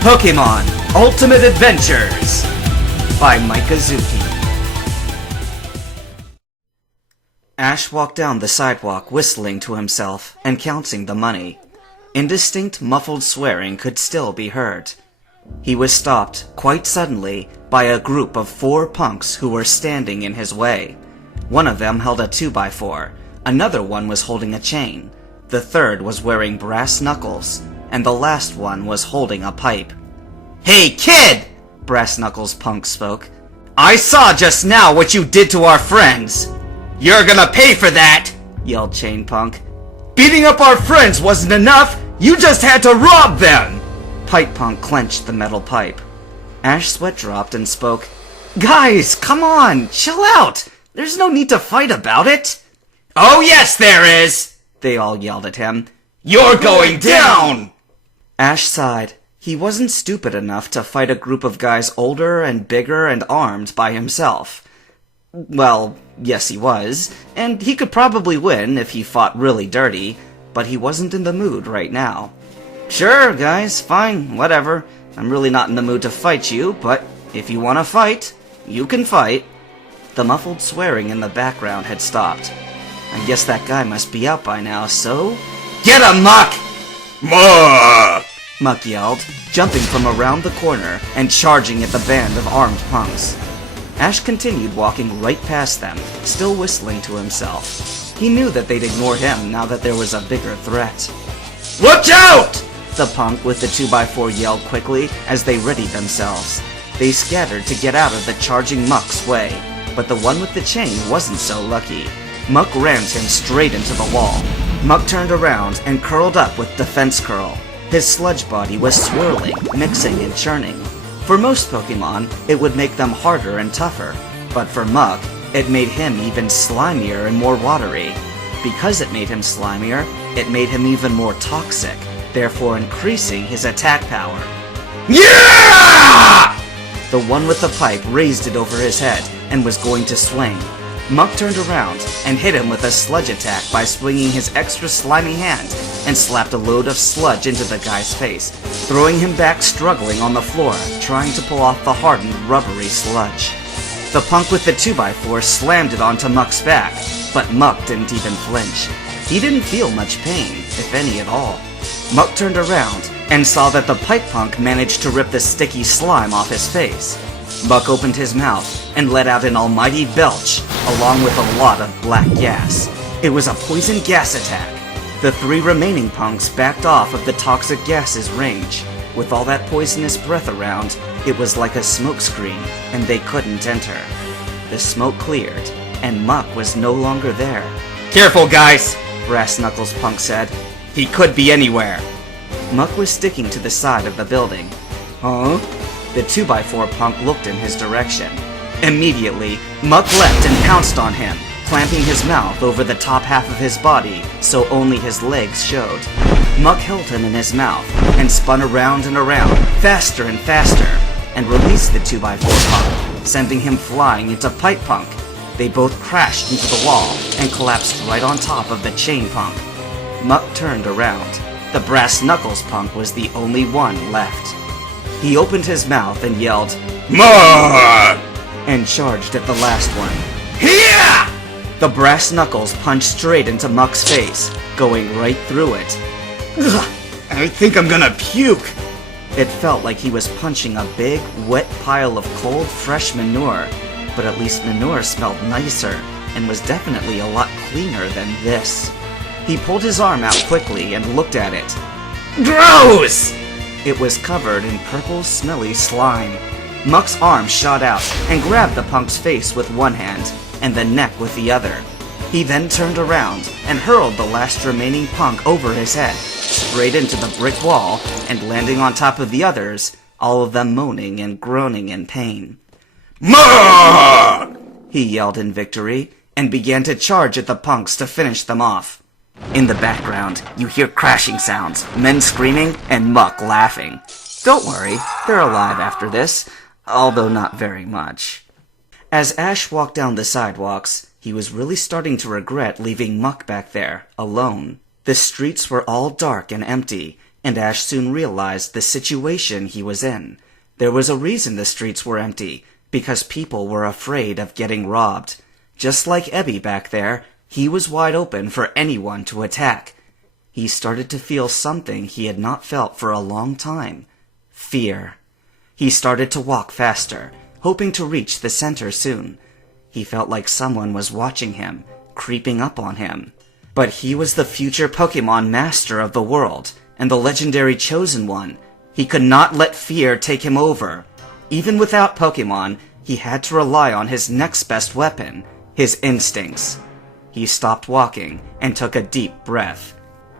Pokemon Ultimate Adventures by Mikazuki. Ash walked down the sidewalk whistling to himself and counting the money. Indistinct, muffled swearing could still be heard. He was stopped, quite suddenly, by a group of 4 punks who were standing in his way. One of them held a 2x4, another one was holding a chain, the third was wearing brass knuckles, and the last one was holding a pipe. "Hey, kid!" Brass Knuckles Punk spoke. "I saw just now what you did to our friends!" "You're gonna pay for that!" yelled Chain Punk. "Beating up our friends wasn't enough! You just had to rob them!" Pipe Punk clenched the metal pipe. Ash sweat dropped and spoke. "Guys, come on! Chill out! There's no need to fight about it!" "Oh yes there is!" they all yelled at him. "You're going down!" Ash sighed. He wasn't stupid enough to fight a group of guys older and bigger and armed by himself. Well, yes he was, and he could probably win if he fought really dirty, but he wasn't in the mood right now. "Sure, guys, fine, whatever. I'm really not in the mood to fight you, but if you want to fight, you can fight." The muffled swearing in the background had stopped. I guess that guy must be out by now, so... "Get him, Muck!" "Muck!" Muck yelled, jumping from around the corner and charging at the band of armed punks. Ash continued walking right past them, still whistling to himself. He knew that they'd ignore him now that there was a bigger threat. "Watch out!" the punk with the 2x4 yelled quickly as they readied themselves. They scattered to get out of the charging Muck's way, but the one with the chain wasn't so lucky. Muck rammed him straight into the wall. Muck turned around and curled up with Defense Curl. His sludge body was swirling, mixing and churning. For most Pokemon, it would make them harder and tougher, but for Muck, it made him even slimier and more watery. Because it made him slimier, it made him even more toxic, therefore increasing his attack power. Yeah! The one with the pipe raised it over his head and was going to swing. Muck turned around and hit him with a sludge attack by swinging his extra slimy hand and slapped a load of sludge into the guy's face, throwing him back struggling on the floor, trying to pull off the hardened, rubbery sludge. The punk with the 2x4 slammed it onto Muck's back, but Muck didn't even flinch. He didn't feel much pain, if any at all. Muck turned around and saw that the pipe punk managed to rip the sticky slime off his face. Muck opened his mouth and let out an almighty belch, along with a lot of black gas. It was a poison gas attack. The 3 remaining punks backed off of the toxic gas's range. With all that poisonous breath around, it was like a smokescreen, and they couldn't enter. The smoke cleared, and Muck was no longer there. "Careful, guys!" Brass Knuckles Punk said. "He could be anywhere." Muck was sticking to the side of the building. "Huh?" The 2x4 punk looked in his direction. Immediately, Muck leapt and pounced on him, clamping his mouth over the top half of his body so only his legs showed. Muck held him in his mouth and spun around and around, faster and faster, and released the 2x4 punk, sending him flying into Pipe Punk. They both crashed into the wall and collapsed right on top of the Chain Punk. Muck turned around. The Brass Knuckles Punk was the only one left. He opened his mouth and yelled, "Muck!" and charged at the last one. Here! The Brass Knuckles punched straight into Muck's face, going right through it. Ugh, I think I'm gonna puke. It felt like he was punching a big, wet pile of cold, fresh manure, but at least manure smelled nicer and was definitely a lot cleaner than this. He pulled his arm out quickly and looked at it. Gross! It was covered in purple, smelly slime. Muck's arm shot out and grabbed the punk's face with one hand and the neck with the other. He then turned around and hurled the last remaining punk over his head, straight into the brick wall and landing on top of the others, all of them moaning and groaning in pain. "Muck!" he yelled in victory and began to charge at the punks to finish them off. In the background, you hear crashing sounds, men screaming, and Muck laughing. Don't worry, they're alive after this, although not very much. As Ash walked down the sidewalks, he was really starting to regret leaving Muck back there, alone. The streets were all dark and empty, and Ash soon realized the situation he was in. There was a reason the streets were empty, because people were afraid of getting robbed. Just like Ebby back there, he was wide open for anyone to attack. He started to feel something he had not felt for a long time. Fear. He started to walk faster, hoping to reach the center soon. He felt like someone was watching him, creeping up on him. But he was the future Pokemon master of the world, and the legendary Chosen One. He could not let fear take him over. Even without Pokemon, he had to rely on his next best weapon, his instincts. He stopped walking and took a deep breath.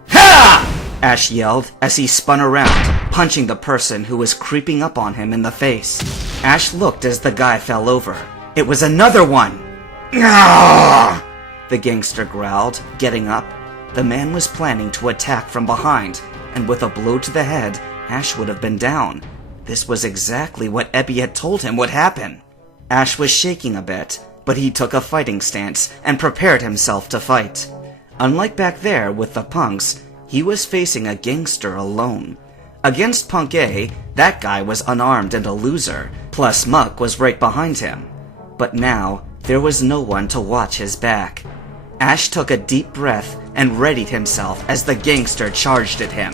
Ha! Ash yelled as he spun around, punching the person who was creeping up on him in the face. Ash looked as the guy fell over. It was another one! Ah! The gangster growled, getting up. The man was planning to attack from behind, and with a blow to the head, Ash would have been down. This was exactly what Ebby had told him would happen. Ash was shaking a bit, but he took a fighting stance and prepared himself to fight. Unlike back there with the punks, he was facing a gangster alone. Against Punk A, that guy was unarmed and a loser, plus Muck was right behind him. But now, there was no one to watch his back. Ash took a deep breath and readied himself as the gangster charged at him.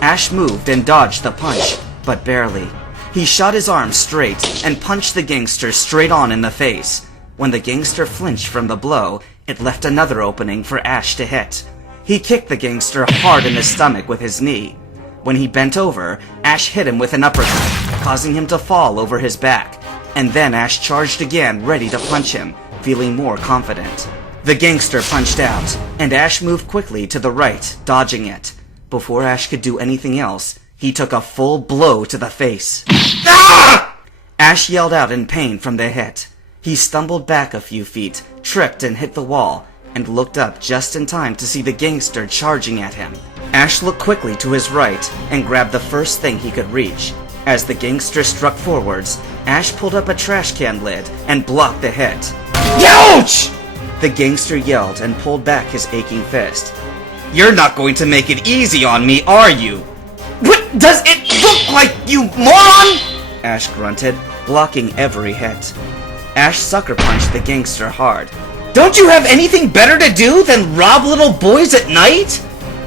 Ash moved and dodged the punch, but barely. He shot his arm straight and punched the gangster straight on in the face. When the gangster flinched from the blow, it left another opening for Ash to hit. He kicked the gangster hard in the stomach with his knee. When he bent over, Ash hit him with an uppercut, causing him to fall over his back. And then Ash charged again, ready to punch him, feeling more confident. The gangster punched out, and Ash moved quickly to the right, dodging it. Before Ash could do anything else, he took a full blow to the face. Ah! Ash yelled out in pain from the hit. He stumbled back a few feet, tripped and hit the wall, and looked up just in time to see the gangster charging at him. Ash looked quickly to his right and grabbed the first thing he could reach. As the gangster struck forwards, Ash pulled up a trash can lid and blocked the hit. Ouch! The gangster yelled and pulled back his aching fist. You're not going to make it easy on me, are you? What does it look like, you moron? Ash grunted, blocking every hit. Ash sucker punched the gangster hard. Don't you have anything better to do than rob little boys at night?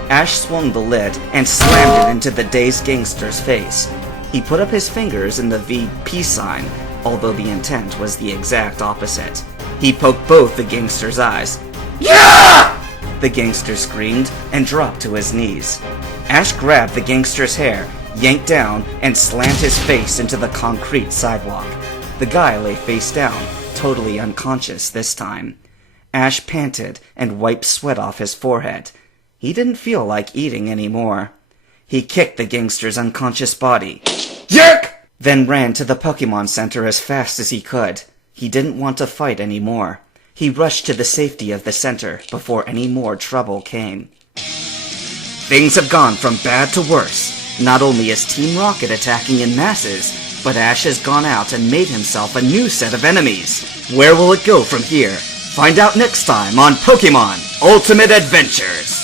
Ash swung the lid and slammed it into the dazed gangster's face. He put up his fingers in the V peace sign, although the intent was the exact opposite. He poked both the gangster's eyes. Yeah! The gangster screamed and dropped to his knees. Ash grabbed the gangster's hair, yanked down, and slammed his face into the concrete sidewalk. The guy lay face down, totally unconscious this time. Ash panted and wiped sweat off his forehead. He didn't feel like eating anymore. He kicked the gangster's unconscious body. Jerk! Then ran to the Pokemon Center as fast as he could. He didn't want to fight anymore. He rushed to the safety of the center before any more trouble came. Things have gone from bad to worse. Not only is Team Rocket attacking in masses, but Ash has gone out and made himself a new set of enemies. Where will it go from here? Find out next time on Pokemon Ultimate Adventures!